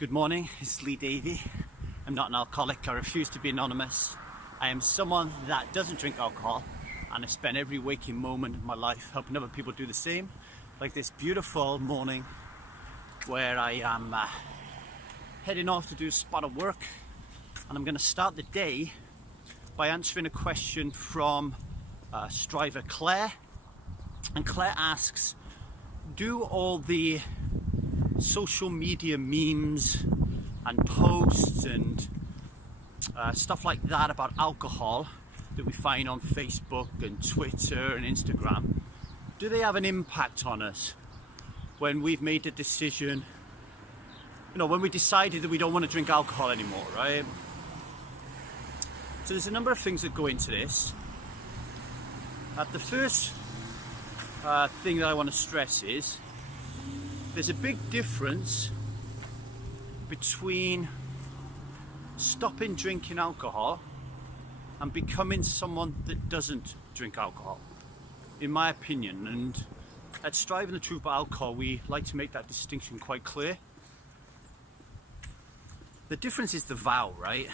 Good morning, it's Lee Davey. I'm not an alcoholic, I refuse to be anonymous. I am someone that doesn't drink alcohol, and I spend every waking moment of my life helping other people do the same. Like this beautiful morning where I am heading off to do a spot of work, and I'm going to start the day by answering a question from striver Claire. And Claire asks, do all the social media memes and posts and stuff like that about alcohol that we find on Facebook and Twitter and Instagram, do they have an impact on us when we've made the decision, when we decided that we don't want to drink alcohol anymore, right? So there's a number of things that go into this. The first thing that I want to stress is there's a big difference between stopping drinking alcohol and becoming someone that doesn't drink alcohol, in my opinion. And at Striving the Truth About Alcohol, we like to make that distinction quite clear. The difference is the vow, right?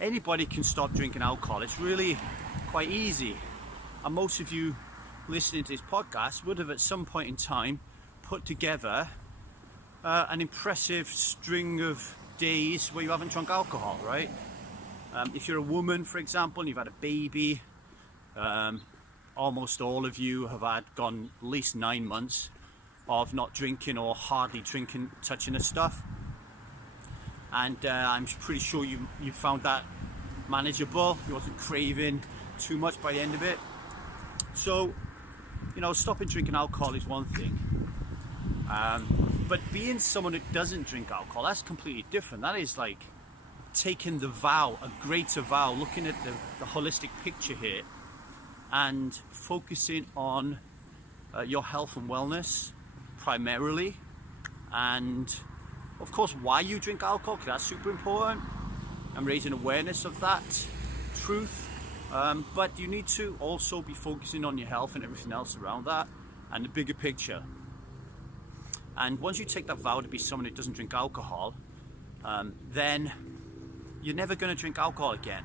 Anybody can stop drinking alcohol. It's really quite easy. And most of you listening to this podcast would have at some point in time put together an impressive string of days where you haven't drunk alcohol, right? If you're a woman, for example, and you've had a baby, almost all of you have gone at least 9 months of not drinking or hardly drinking, touching the stuff. And I'm pretty sure you found that manageable. You wasn't craving too much by the end of it. So, stopping drinking alcohol is one thing. But being someone who doesn't drink alcohol, that's completely different. That is like taking the vow, a greater vow, looking at the holistic picture here and focusing on your health and wellness primarily, and of course why you drink alcohol, because that's super important, and raising awareness of that truth. But you need to also be focusing on your health and everything else around that and the bigger picture. And once you take that vow to be someone who doesn't drink alcohol, then you're never going to drink alcohol again,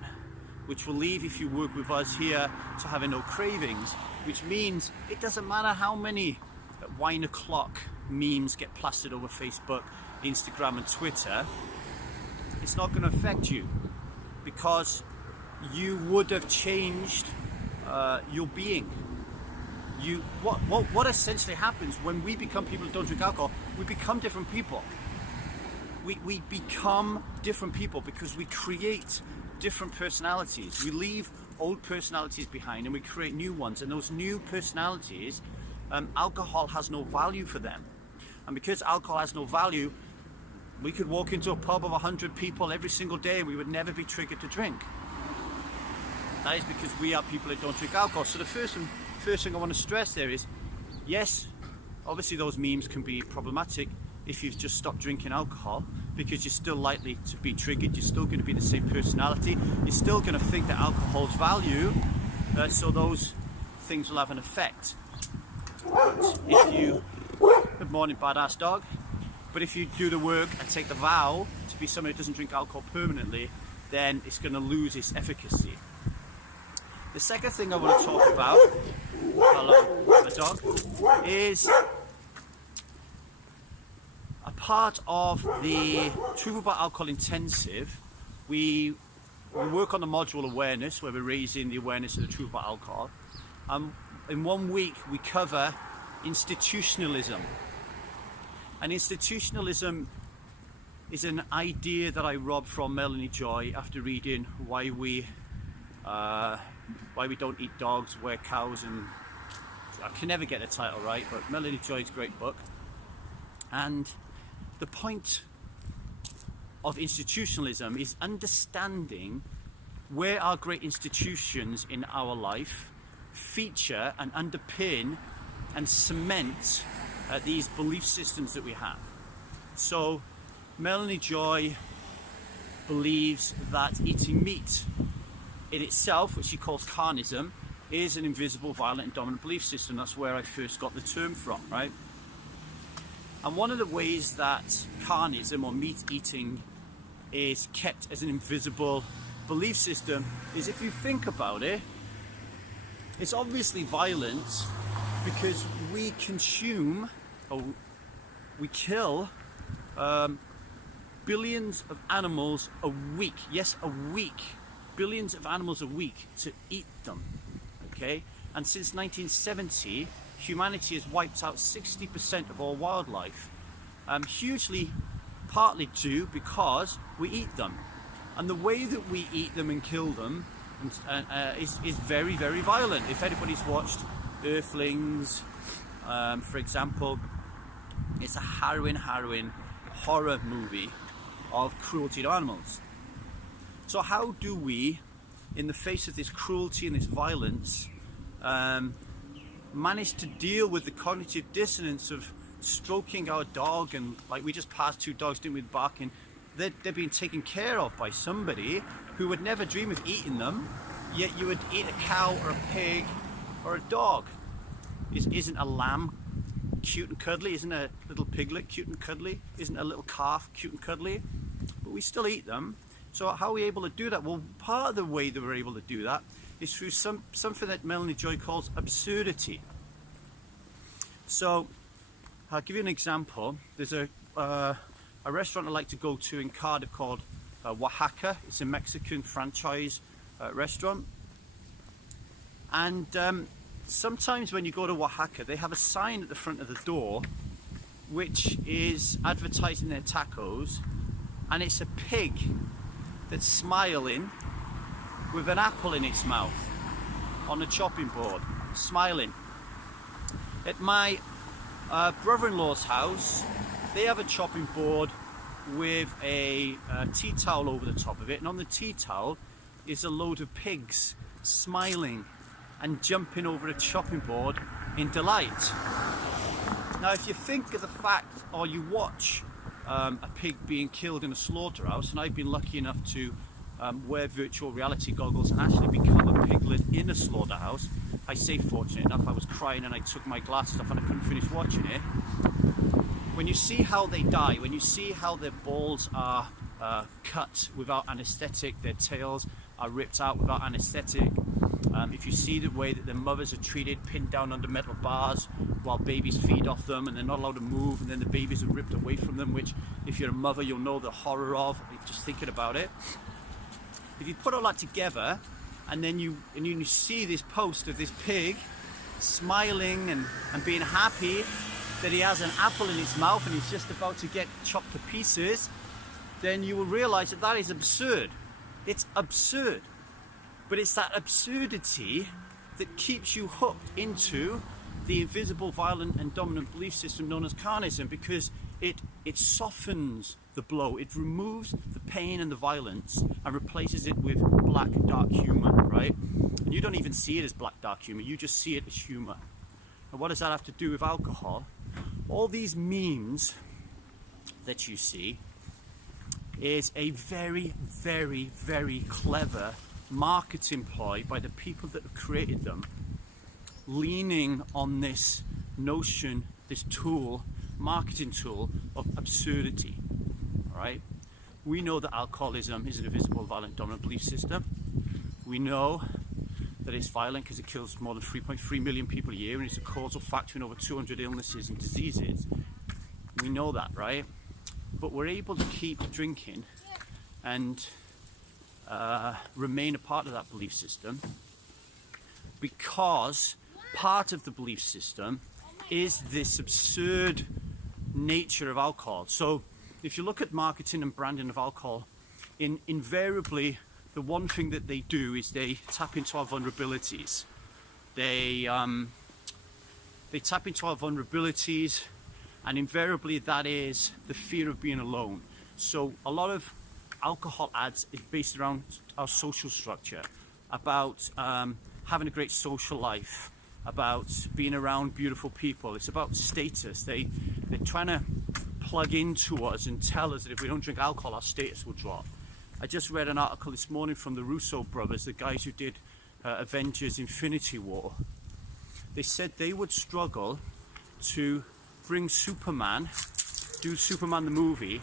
which will leave, if you work with us here, to having no cravings, which means it doesn't matter how many wine o'clock memes get plastered over Facebook, Instagram and Twitter, it's not going to affect you, because you would have changed your being. What essentially happens when we become people who don't drink alcohol, we become different people. We become different people because we create different personalities. We leave old personalities behind and we create new ones. And those new personalities, alcohol has no value for them. And because alcohol has no value, we could walk into a pub of 100 people every single day and we would never be triggered to drink. That is because we are people that don't drink alcohol. So the first thing I want to stress there is, yes, obviously those memes can be problematic if you've just stopped drinking alcohol, because you're still likely to be triggered. You're still going to be the same personality. You're still going to think that alcohol's value, so those things will have an effect. But if you, good morning badass dog, but if you do the work and take the vow to be someone who doesn't drink alcohol permanently, then it's going to lose its efficacy. The second thing I want to talk about, hello, the dog, is a part of the Truth About Alcohol Intensive. We work on the module awareness, where we're raising the awareness of the truth about alcohol. In 1 week, we cover institutionalism. And institutionalism is an idea that I robbed from Melanie Joy after reading Why We Don't Eat Dogs, Wear Cows, and I can never get the title right, but Melanie Joy's a great book. And the point of institutionalism is understanding where our great institutions in our life feature and underpin and cement these belief systems that we have. So Melanie Joy believes that eating meat in itself, which she calls carnism, is an invisible, violent and dominant belief system. That's where I first got the term from, right? And one of the ways that carnism or meat eating is kept as an invisible belief system is, if you think about it, it's obviously violent because we consume or we kill billions of animals a week. Yes, a week. Billions of animals a week to eat them. Okay? And since 1970, humanity has wiped out 60% of all wildlife. Hugely partly due because we eat them. And the way that we eat them and kill them is very, very violent. If anybody's watched Earthlings, for example, it's a harrowing horror movie of cruelty to animals. So how do we, in the face of this cruelty and this violence, manage to deal with the cognitive dissonance of stroking our dog, and like we just passed two dogs, didn't we, barking? They're being taken care of by somebody who would never dream of eating them, yet you would eat a cow or a pig or a dog. Isn't a lamb cute and cuddly? Isn't a little piglet cute and cuddly? Isn't a little calf cute and cuddly? But we still eat them. So how are we able to do that? Well, part of the way that we're able to do that is through something that Melanie Joy calls absurdity. So I'll give you an example. There's a restaurant I like to go to in Cardiff called Oaxaca. It's a Mexican franchise restaurant. And sometimes when you go to Oaxaca, they have a sign at the front of the door which is advertising their tacos, and it's a pig that's smiling with an apple in its mouth on a chopping board, smiling. At my brother-in-law's house, they have a chopping board with a tea towel over the top of it, and on the tea towel is a load of pigs smiling and jumping over a chopping board in delight. Now, if you think of the fact, or you watch a pig being killed in a slaughterhouse, and I've been lucky enough to wear virtual reality goggles and actually become a piglet in a slaughterhouse. I say fortunate enough, I was crying and I took my glasses off and I couldn't finish watching it. When you see how they die, when you see how their balls are cut without anaesthetic, their tails are ripped out without anaesthetic, if you see the way that their mothers are treated, pinned down under metal bars while babies feed off them and they're not allowed to move, and then the babies are ripped away from them, which if you're a mother you'll know the horror of, just thinking about it. If you put all that together and then you see this post of this pig smiling and being happy that he has an apple in his mouth and he's just about to get chopped to pieces, then you will realize that that is absurd. It's absurd. But it's that absurdity that keeps you hooked into the invisible, violent and dominant belief system known as carnism, because it softens the blow. It removes the pain and the violence and replaces it with black, dark humor, right? And you don't even see it as black, dark humor. You just see it as humor. And what does that have to do with alcohol? All these memes that you see is a very, very, very clever marketing ploy by the people that have created them, leaning on this notion, this tool, marketing tool of absurdity. All right? We know that alcoholism is an invisible, violent, dominant belief system. We know that it's violent because it kills more than 3.3 million people a year and it's a causal factor in over 200 illnesses and diseases. We know that, right? But we're able to keep drinking and remain a part of that belief system because part of the belief system is this absurd nature of alcohol. So if you look at marketing and branding of alcohol, invariably the one thing that they do is they tap into our vulnerabilities. They tap into our vulnerabilities, and invariably that is the fear of being alone. So a lot of alcohol ads is based around our social structure, about having a great social life, about being around beautiful people. It's about status. They're trying to plug into us and tell us that if we don't drink alcohol, our status will drop. I just read an article this morning from the Russo brothers, the guys who did Avengers Infinity War. They said they would struggle to bring Superman, do Superman the movie,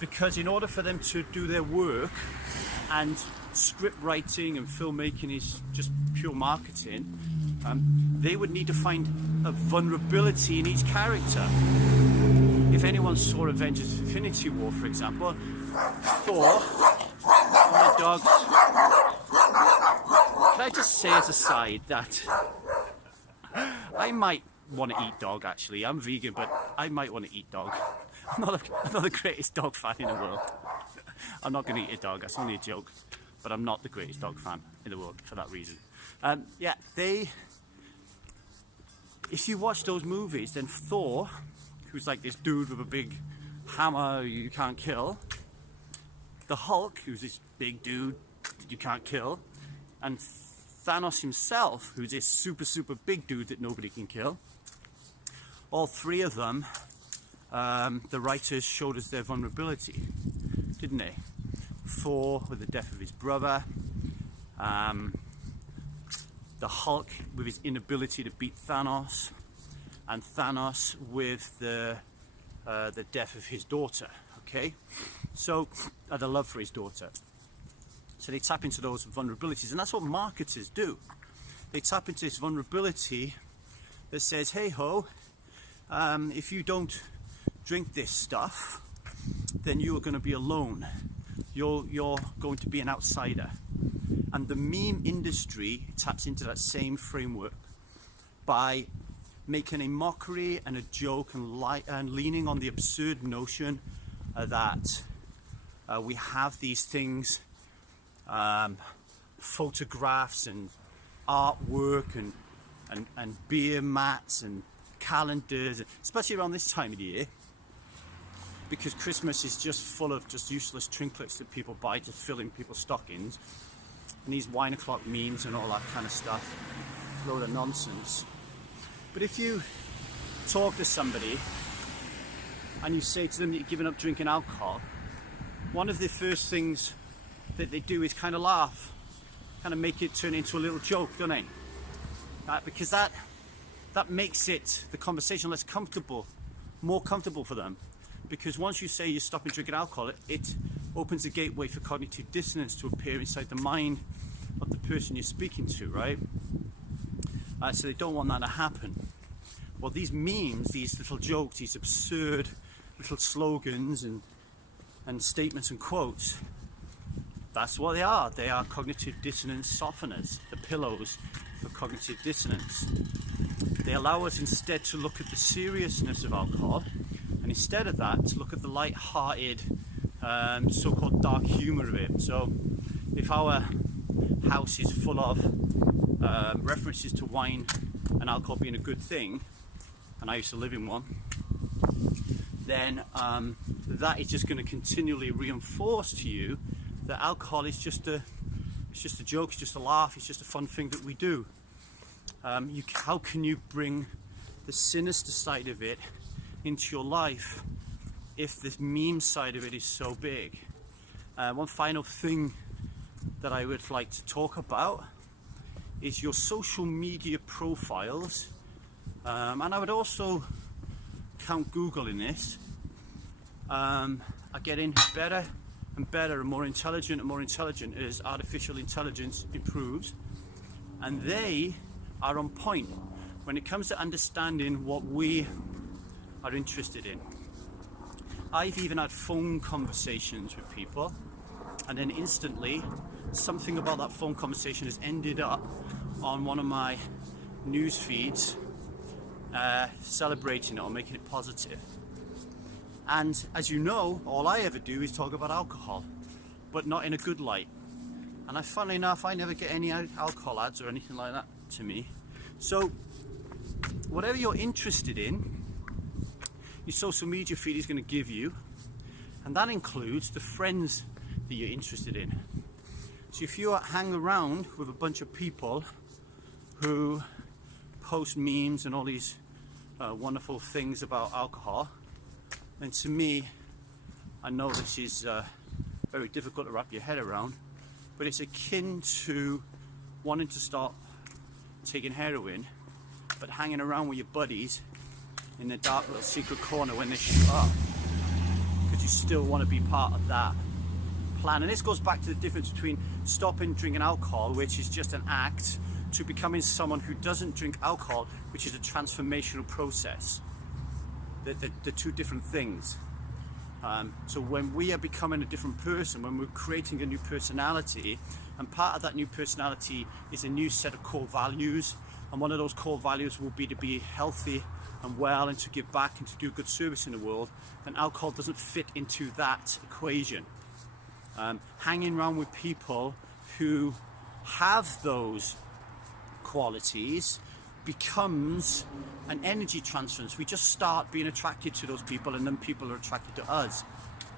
because in order for them to do their work, and script writing and filmmaking is just pure marketing, they would need to find a vulnerability in each character. If anyone saw Avengers Infinity War, for example, Thor, my dogs. Can I just say as a side that I might want to eat dog, actually. I'm vegan, but I might want to eat dog. I'm not the greatest dog fan in the world. I'm not going to eat a dog, that's only a joke. But I'm not the greatest dog fan in the world for that reason. Yeah, if you watch those movies, then Thor, who's like this dude with a big hammer you can't kill, the Hulk, who's this big dude that you can't kill, and Thanos himself, who's this super big dude that nobody can kill, all three of them, the writers showed us their vulnerability, didn't they? Thor with the death of his brother, the Hulk with his inability to beat Thanos, and Thanos with the death of his daughter. Okay, so the love for his daughter. So they tap into those vulnerabilities, and that's what marketers do. They tap into this vulnerability that says, hey ho, if you don't drink this stuff, then you are going to be alone. You're going to be an outsider. And the meme industry taps into that same framework by making a mockery and a joke and leaning on the absurd notion that we have these things, photographs and artwork and beer mats and calendars, especially around this time of the year, because Christmas is just full of just useless trinkets that people buy to fill in people's stockings, and these wine o'clock memes and all that kind of stuff, load of nonsense. But if you talk to somebody and you say to them that you're giving up drinking alcohol, one of the first things that they do is kind of laugh, kind of make it turn into a little joke, don't they? Because that makes it, the conversation, less comfortable, more comfortable for them. Because once you say you're stopping drinking alcohol, it opens a gateway for cognitive dissonance to appear inside the mind of the person you're speaking to, right? So they don't want that to happen. Well, these memes, these little jokes, these absurd little slogans and statements and quotes, that's what they are. They are cognitive dissonance softeners, the pillows for cognitive dissonance. They allow us instead to look at the seriousness of alcohol, and instead of that, to look at the light-hearted, so-called dark humour of it. So if our house is full of references to wine and alcohol being a good thing, and I used to live in one, then that is just going to continually reinforce to you that alcohol is just a joke, it's just a laugh, it's just a fun thing that we do. How can you bring the sinister side of it into your life if the meme side of it is so big? One final thing that I would like to talk about is your social media profiles, and I would also count Google in this, are getting better and better and more intelligent as artificial intelligence improves, and they are on point when it comes to understanding what we are interested in. I've even had phone conversations with people, and then instantly something about that phone conversation has ended up on one of my news feeds, celebrating it or making it positive. And as you know, all I ever do is talk about alcohol, but not in a good light. And funnily enough, I never get any alcohol ads or anything like that to me. So whatever you're interested in, your social media feed is going to give you, and that includes the friends that you're interested in. So if you hang around with a bunch of people who post memes and all these wonderful things about alcohol, then to me, I know this is very difficult to wrap your head around, but it's akin to wanting to start taking heroin, but hanging around with your buddies in the dark little secret corner when they shoot up, because you still want to be part of that plan. And this goes back to the difference between stopping drinking alcohol, which is just an act, to becoming someone who doesn't drink alcohol, which is a transformational process. The two different things. So when we are becoming a different person, when we're creating a new personality, and part of that new personality is a new set of core values, and one of those core values will be to be healthy and well and to give back and to do good service in the world, then alcohol doesn't fit into that equation. Hanging around with people who have those qualities becomes an energy transference. We just start being attracted to those people, and then people are attracted to us,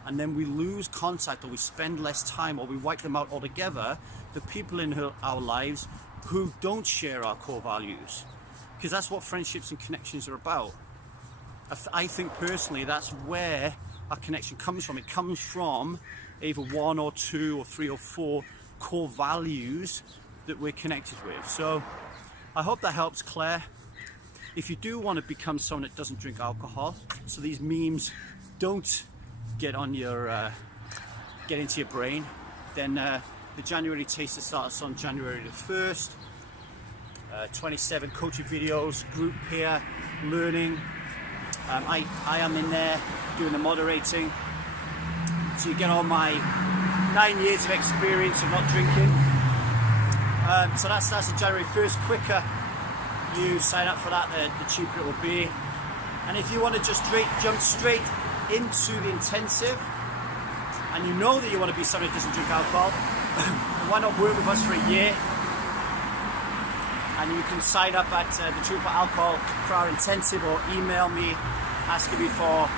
and then we lose contact, or we spend less time, or we wipe them out altogether, the people in our lives who don't share our core values, because that's what friendships and connections are about. I think personally that's where our connection comes from. It comes from either one or two or three or four core values that we're connected with. So I hope that helps, Claire. If you do want to become someone that doesn't drink alcohol, so these memes don't get into your brain, then the January Taster starts on January the 1st. 27 coaching videos, group peer learning. I am in there doing the moderating, so you get all my 9 years of experience of not drinking. So that starts on January 1st. Quicker you sign up for that, the cheaper it will be. And if you want to just jump straight into the intensive, and you know that you want to be someone who doesn't drink alcohol, why not work with us for a year? And you can sign up at the Truth About Alcohol for our intensive, or email me asking me for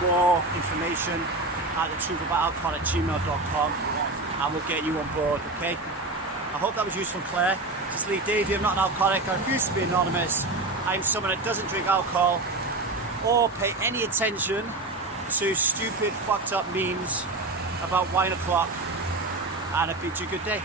more information at thetruthaboutalcohol@gmail.com, and we'll get you on board, okay? I hope that was useful, Claire. Just Lee Davey, I'm not an alcoholic, I refuse to be anonymous. I'm someone that doesn't drink alcohol or pay any attention to stupid, fucked up memes about wine o'clock, and I bid you a good day.